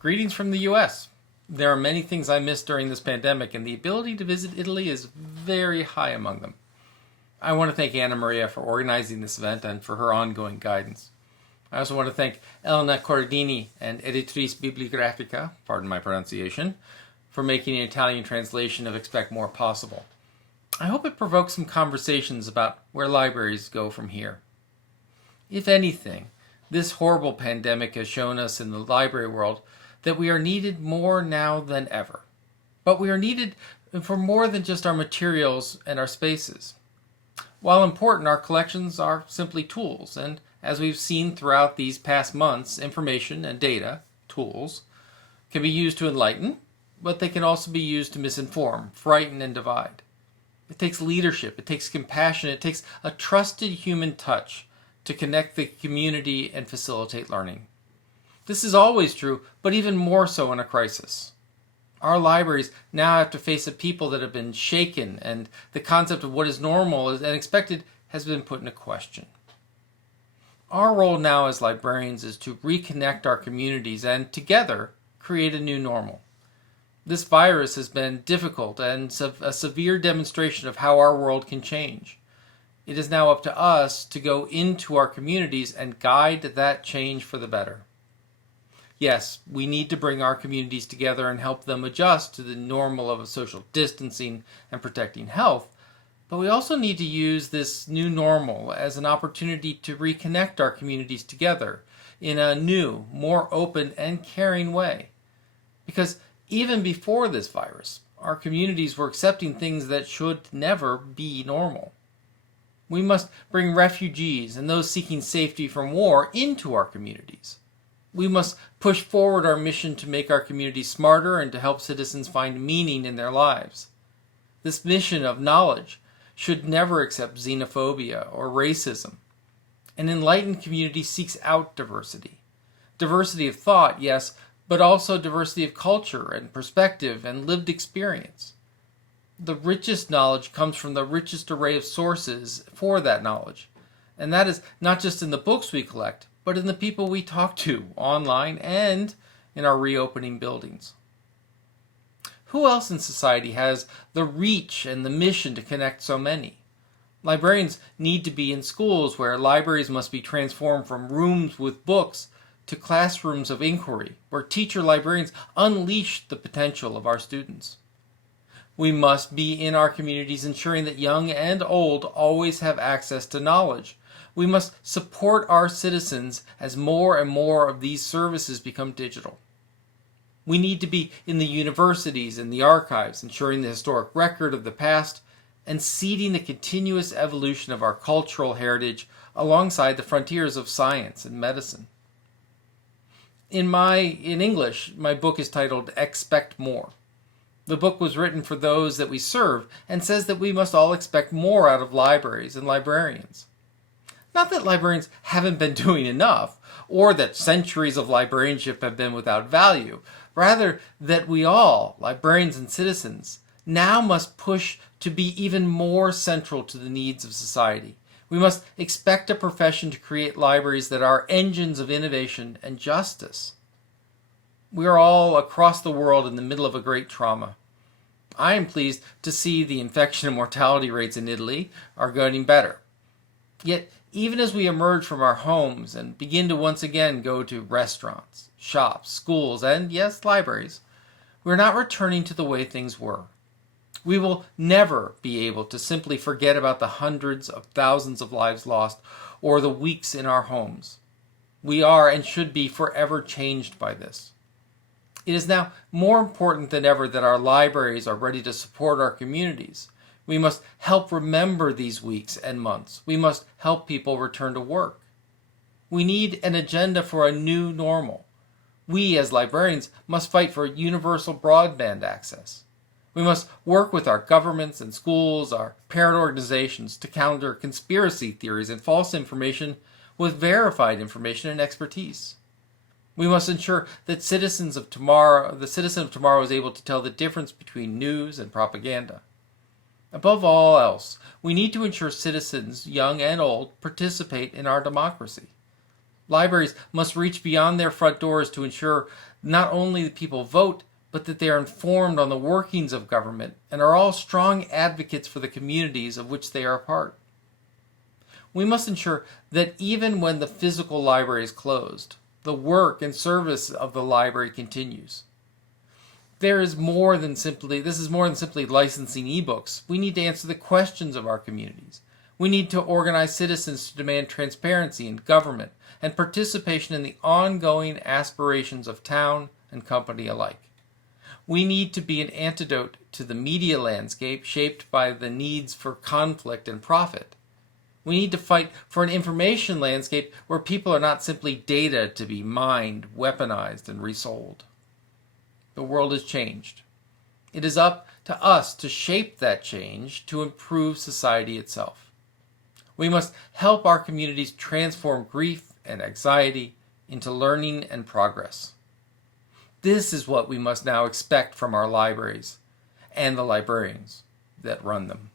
Greetings from the US. There are many things I missed during this pandemic, and the ability to visit Italy is very high among them. I want to thank Anna Maria for organizing this event and for her ongoing guidance. I also want to thank Elena Corradini and Editrice Bibliografica, pardon my pronunciation, for making an Italian translation of Expect More possible. I hope it provokes some conversations about where libraries go from here. If anything, this horrible pandemic has shown us in the library world that we are needed more now than ever. But we are needed for more than just our materials and our spaces. While important, our collections are simply tools, and as we've seen throughout these past months, information and data, tools, can be used to enlighten, but they can also be used to misinform, frighten, and divide. It takes leadership, it takes compassion, it takes a trusted human touch to connect the community and facilitate learning. This is always true, but even more so in a crisis. Our libraries now have to face a people that have been shaken, and the concept of what is normal and expected has been put into question. Our role now as librarians is to reconnect our communities and, together, create a new normal. This virus has been difficult and a severe demonstration of how our world can change. It is now up to us to go into our communities and guide that change for the better. Yes, we need to bring our communities together and help them adjust to the normal of social distancing and protecting health, but we also need to use this new normal as an opportunity to reconnect our communities together in a new, more open and caring way. Because even before this virus, our communities were accepting things that should never be normal. We must bring refugees and those seeking safety from war into our communities. We must push forward our mission to make our communities smarter and to help citizens find meaning in their lives. This mission of knowledge should never accept xenophobia or racism. An enlightened community seeks out diversity. Diversity of thought, yes, but also diversity of culture and perspective and lived experience. The richest knowledge comes from the richest array of sources for that knowledge. And that is not just in the books we collect, but in the people we talk to online and in our reopening buildings. Who else in society has the reach and the mission to connect so many? Librarians need to be in schools where libraries must be transformed from rooms with books to classrooms of inquiry, where teacher librarians unleash the potential of our students. We must be in our communities ensuring that young and old always have access to knowledge. We must support our citizens as more and more of these services become digital. We need to be in the universities and the archives, ensuring the historic record of the past and seeding the continuous evolution of our cultural heritage alongside the frontiers of science and medicine. In English, my book is titled Expect More. The book was written for those that we serve and says that we must all expect more out of libraries and librarians. Not that librarians haven't been doing enough, or that centuries of librarianship have been without value. Rather, that we all, librarians and citizens, now must push to be even more central to the needs of society. We must expect a profession to create libraries that are engines of innovation and justice. We are all across the world in the middle of a great trauma. I am pleased to see the infection and mortality rates in Italy are getting better. Yet, even as we emerge from our homes and begin to once again go to restaurants, shops, schools, and yes, libraries, we're not returning to the way things were. We will never be able to simply forget about the hundreds of thousands of lives lost or the weeks in our homes. We are and should be forever changed by this. It is now more important than ever that our libraries are ready to support our communities. We must help remember these weeks and months. We must help people return to work. We need an agenda for a new normal. We, as librarians, must fight for universal broadband access. We must work with our governments and schools, our parent organizations, to counter conspiracy theories and false information with verified information and expertise. We must ensure that the citizen of tomorrow is able to tell the difference between news and propaganda. Above all else, we need to ensure citizens, young and old, participate in our democracy. Libraries must reach beyond their front doors to ensure not only the people vote, but that they are informed on the workings of government and are all strong advocates for the communities of which they are a part. We must ensure that even when the physical library is closed, the work and service of the library continues. This is more than simply licensing ebooks. We need to answer the questions of our communities. We need to organize citizens to demand transparency in government and participation in the ongoing aspirations of town and company alike. We need to be an antidote to the media landscape shaped by the needs for conflict and profit. We need to fight for an information landscape where people are not simply data to be mined, weaponized, and resold. The world has changed. It is up to us to shape that change to improve society itself. We must help our communities transform grief and anxiety into learning and progress. This is what we must now expect from our libraries and the librarians that run them.